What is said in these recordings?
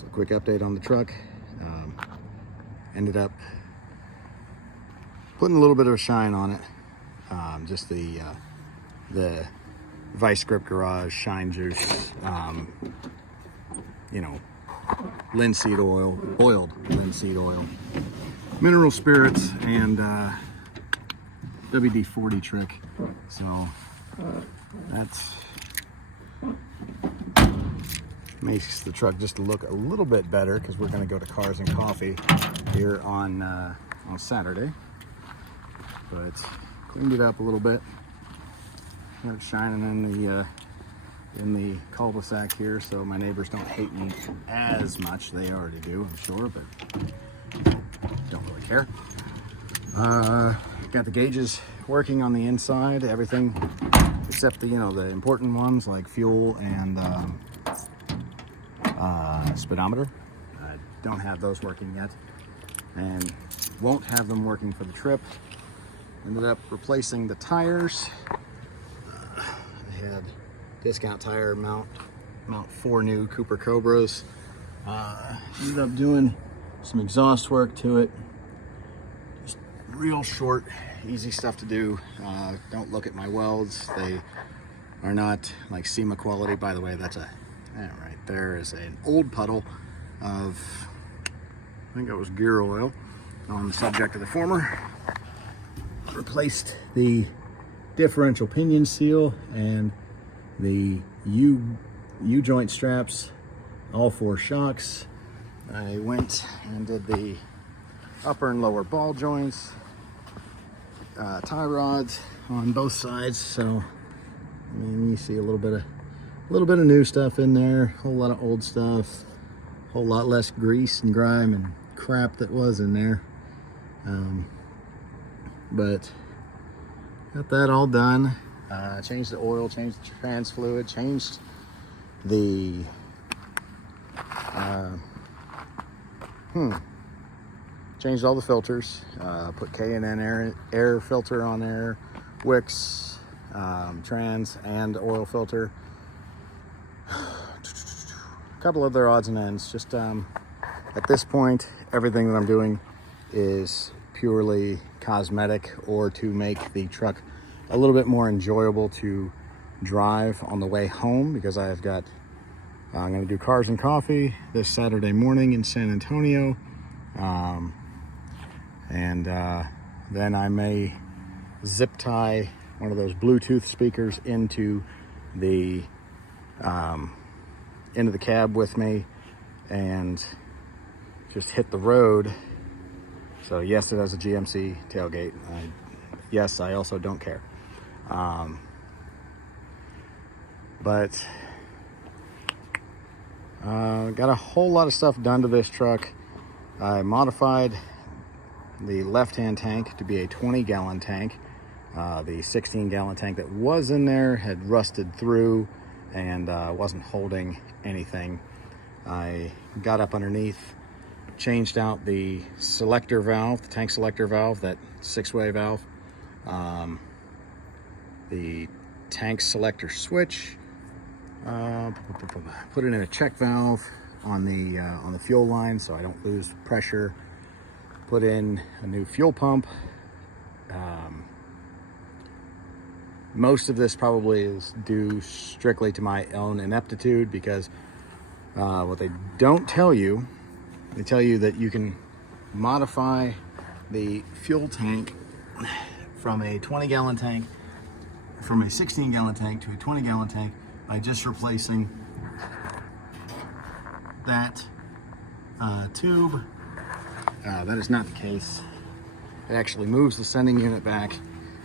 So quick update on the truck. Ended up putting a little bit of a shine on it. Just the Vice Grip Garage Shine Juice, you know, linseed oil, boiled linseed oil, mineral spirits, and WD-40 trick. So that's makes the truck just look a little bit better, because we're going to go to Cars and Coffee here on Saturday. But cleaned it up a little bit. It's shining in the cul-de-sac here, so my neighbors don't hate me as much. They already do, I'm sure, but don't really care. Got the gauges working on the inside, everything except the the important ones like fuel and speedometer. I don't have those working yet, and won't have them working for the trip. Ended up replacing the tires. I had discount tire mount 4 new Cooper Cobras. Ended up doing some exhaust work to it. Just real short, easy stuff to do. Don't look at my welds. They are not like SEMA quality. By the way, that's right there is an old puddle of, I think it was gear oil on the subject of the former. Replaced the differential pinion seal and the U-joint straps, all 4 shocks. I went and did the upper and lower ball joints, tie rods on both sides. So I mean, you see a little bit of new stuff in there, a whole lot of old stuff, a whole lot less grease and grime and crap that was in there. But got that all done. Changed the oil, changed the trans fluid, changed the changed all the filters. Put K&N air filter on there, wicks, trans and oil filter. A couple other odds and ends. Just at this point, everything that I'm doing is purely cosmetic, or to make the truck a little bit more enjoyable to drive on the way home, because I'm going to do Cars and Coffee this Saturday morning in San Antonio, and then I may zip tie one of those Bluetooth speakers into the cab with me and just hit the road. So yes, it has a GMC tailgate. Yes, I also don't care. But got a whole lot of stuff done to this truck. I modified the left-hand tank to be a 20-gallon tank. The 16-gallon tank that was in there had rusted through and wasn't holding anything. I got up underneath, changed out the selector valve, the tank selector valve, that 6-way valve, the tank selector switch, put it in a check valve on the fuel line so I don't lose pressure, put in a new fuel pump. Most of this probably is due strictly to my own ineptitude, because what they don't tell you, they tell you that you can modify the fuel tank from a 20-gallon tank, from a 16-gallon tank to a 20-gallon tank by just replacing that tube. That is not the case. It actually moves the sending unit back,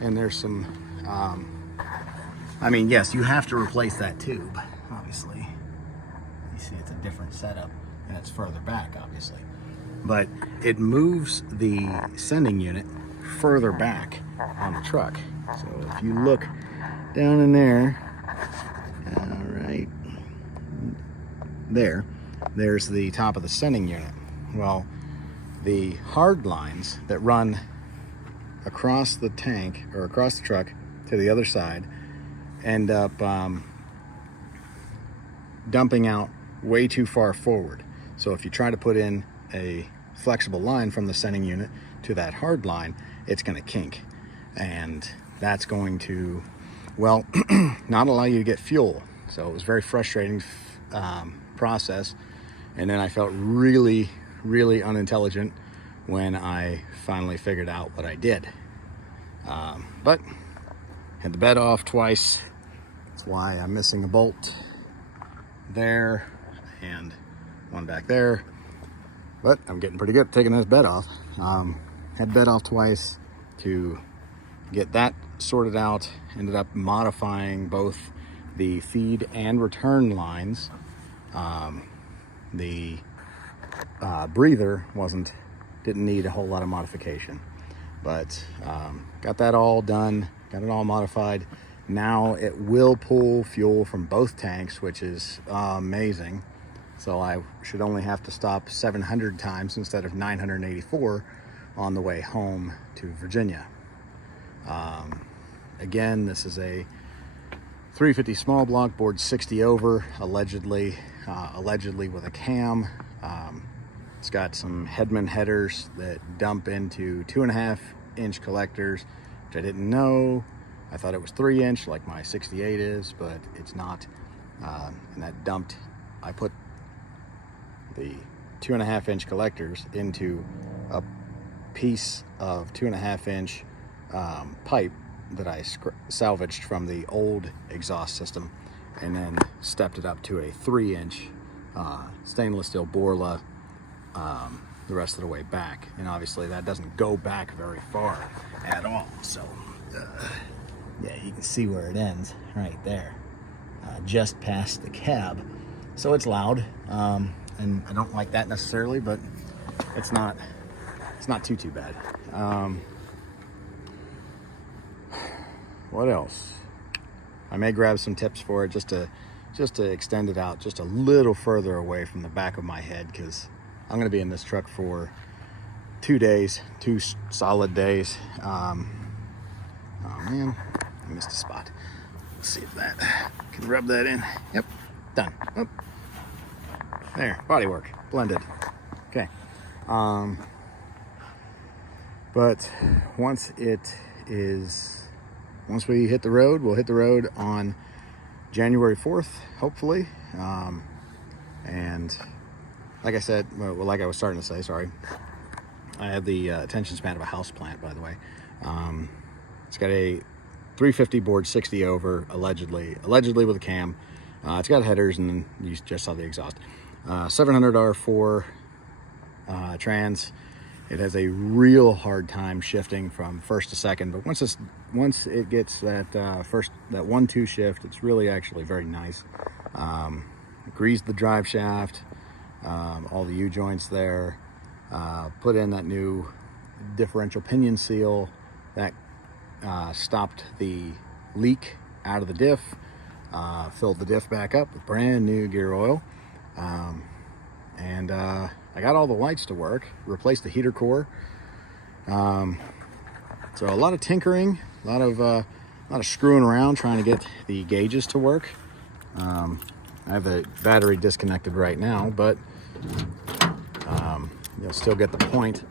and there's some, I mean, yes, you have to replace that tube, obviously. You see it's a different setup, and it's further back, obviously. But it moves the sending unit further back on the truck. So if you look down in there, right there's the top of the sending unit. Well, the hard lines that run across the tank, or across the truck to the other side, end up dumping out way too far forward. So if you try to put in a flexible line from the sending unit to that hard line, it's going to kink. And that's going to, well, not allow you to get fuel. So it was a very frustrating process. And then I felt really, really unintelligent when I finally figured out what I did. But had the bed off twice. That's why I'm missing a bolt there and one back there. But I'm getting pretty good at taking this bed off. Had bed off twice to get that sorted out. Ended up modifying both the feed and return lines. The breather didn't need a whole lot of modification, but got that all done, got it all modified. Now it will pull fuel from both tanks, which is amazing. So I should only have to stop 700 times instead of 984 on the way home to Virginia. Again, this is a 350 small block, board 60 over, allegedly with a cam. It's got some Headman headers that dump into 2.5-inch collectors, which I didn't know. I thought it was 3-inch like my 68 is, but it's not. And that dumped, I put the 2.5-inch collectors into a piece of 2.5-inch pipe that I salvaged from the old exhaust system, and then stepped it up to a 3-inch stainless steel Borla the rest of the way back. And obviously that doesn't go back very far at all. So yeah, you can see where it ends right there, just past the cab. So it's loud, and I don't like that necessarily, but it's not too bad. What else? I may grab some tips for it just to extend it out just a little further away from the back of my head, because I'm going to be in this truck for 2 days, 2 solid days. Oh man, I missed a spot. Let's see if that can rub that in. Yep, done. Oh. There, bodywork, blended. Okay. But once we hit the road, we'll hit the road on January 4th, hopefully. And like I said, well, like I was starting to say, sorry, I have the attention span of a house plant, by the way. It's got a 350 board 60 over, allegedly with a cam. It's got headers, and then you just saw the exhaust. 700 R4 trans. It has a real hard time shifting from first to second, but once it gets that 1-2 shift, it's really actually very nice. Greased the drive shaft, all the U-joints there, put in that new differential pinion seal that stopped the leak out of the diff, filled the diff back up with brand new gear oil, and I got all the lights to work, replaced the heater core. So a lot of tinkering, a lot of screwing around trying to get the gauges to work. I have the battery disconnected right now, but you'll still get the point.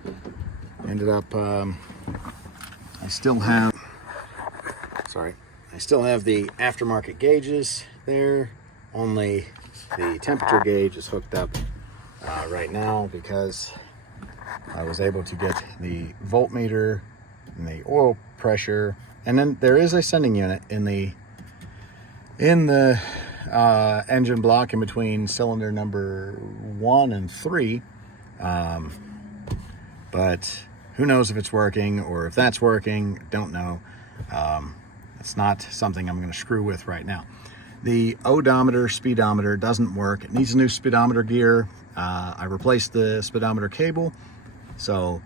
Ended up, I still have the aftermarket gauges there. Only the temperature gauge is hooked up right now, because I was able to get the voltmeter and the oil pressure, and then there is a sending unit in the engine block in between cylinder number 1 and 3, but who knows if it's working or if that's working. Don't know. It's not something I'm going to screw with right now. The odometer, speedometer doesn't work. It needs a new speedometer gear. I replaced the speedometer cable, so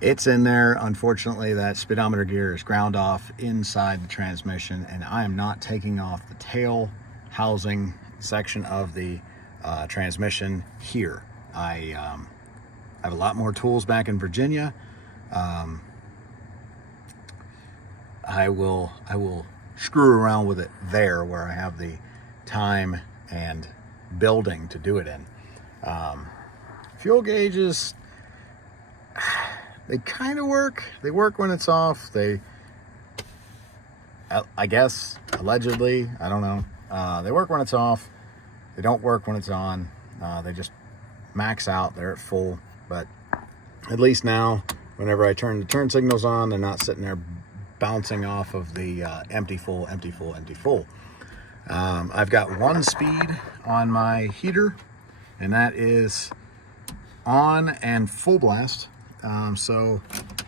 it's in there. Unfortunately, that speedometer gear is ground off inside the transmission, and I am not taking off the tail housing section of the transmission here. I have a lot more tools back in Virginia. I will screw around with it there, where I have the time and building to do it in. fuel gauges, they kind of work. They work when it's off. I guess, allegedly, I don't know. They work when it's off. They don't work when it's on. They just max out. They're at full. But at least now, whenever I turn the turn signals on, they're not sitting there bouncing off of the empty, full, empty, full, empty, full. I've got one speed on my heater, and that is on and full blast. So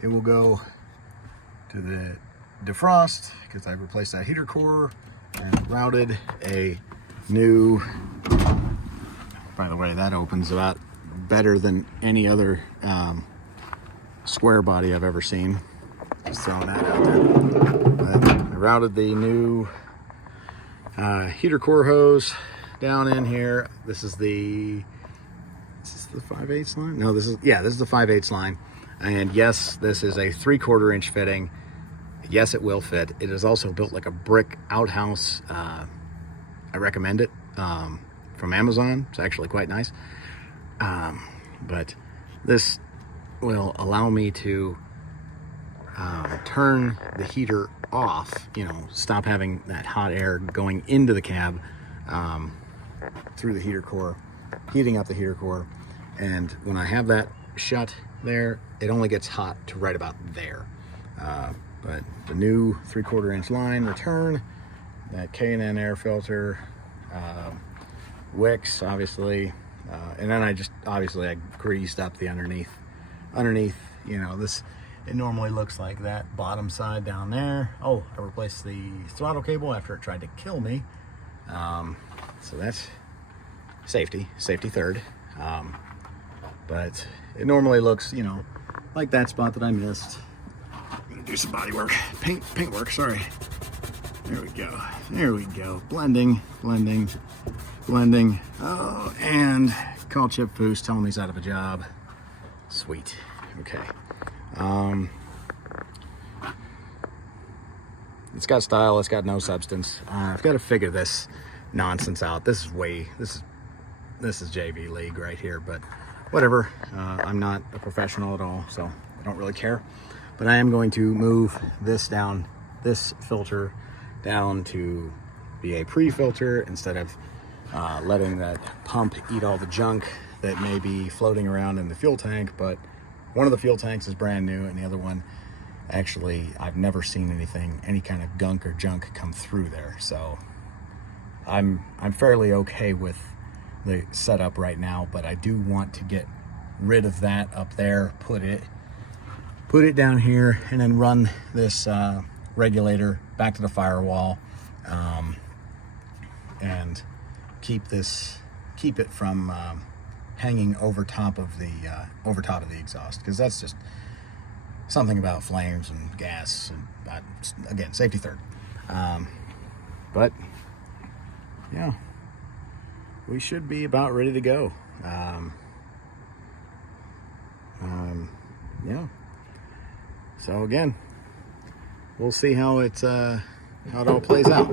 it will go to the defrost because I replaced that heater core and routed a new, by the way, that opens about better than any other square body I've ever seen. Just throwing that out there. But I routed the new heater core hose down in here. Is this the 5/8 line? No, this is the 5/8 line. And yes, this is a 3/4 inch fitting. Yes, it will fit. It is also built like a brick outhouse. I recommend it from Amazon. It's actually quite nice. But this will allow me to turn the heater off, stop having that hot air going into the cab through the heater core, heating up the heater core. And when I have that shut there, it only gets hot to right about there. But the new 3/4 inch line return, that K&N air filter, wicks, obviously, and then I greased up the underneath, this, it normally looks like that bottom side down there. Oh, I replaced the throttle cable after it tried to kill me. So that's safety third. But it normally looks, like that spot that I missed. I'm gonna do some body work, paint work, sorry. There we go. Blending. Oh, and call Chip Foose, tell him he's out of a job. Sweet, okay. It's got style, it's got no substance. I've got to figure this nonsense out. This is JV League right here, but whatever. I'm not a professional at all, so I don't really care. But I am going to move this filter down to be a pre-filter instead of letting that pump eat all the junk that may be floating around in the fuel tank. But one of the fuel tanks is brand new, and the other one, actually, I've never seen any kind of gunk or junk come through there. So I'm fairly okay with the setup right now, but I do want to get rid of that up there, put it down here, and then run this regulator back to the firewall, and keep it from hanging over top of the exhaust, because that's just something about flames and gas, and again, safety third. But yeah, we should be about ready to go. Yeah. So again, we'll see how it all plays out.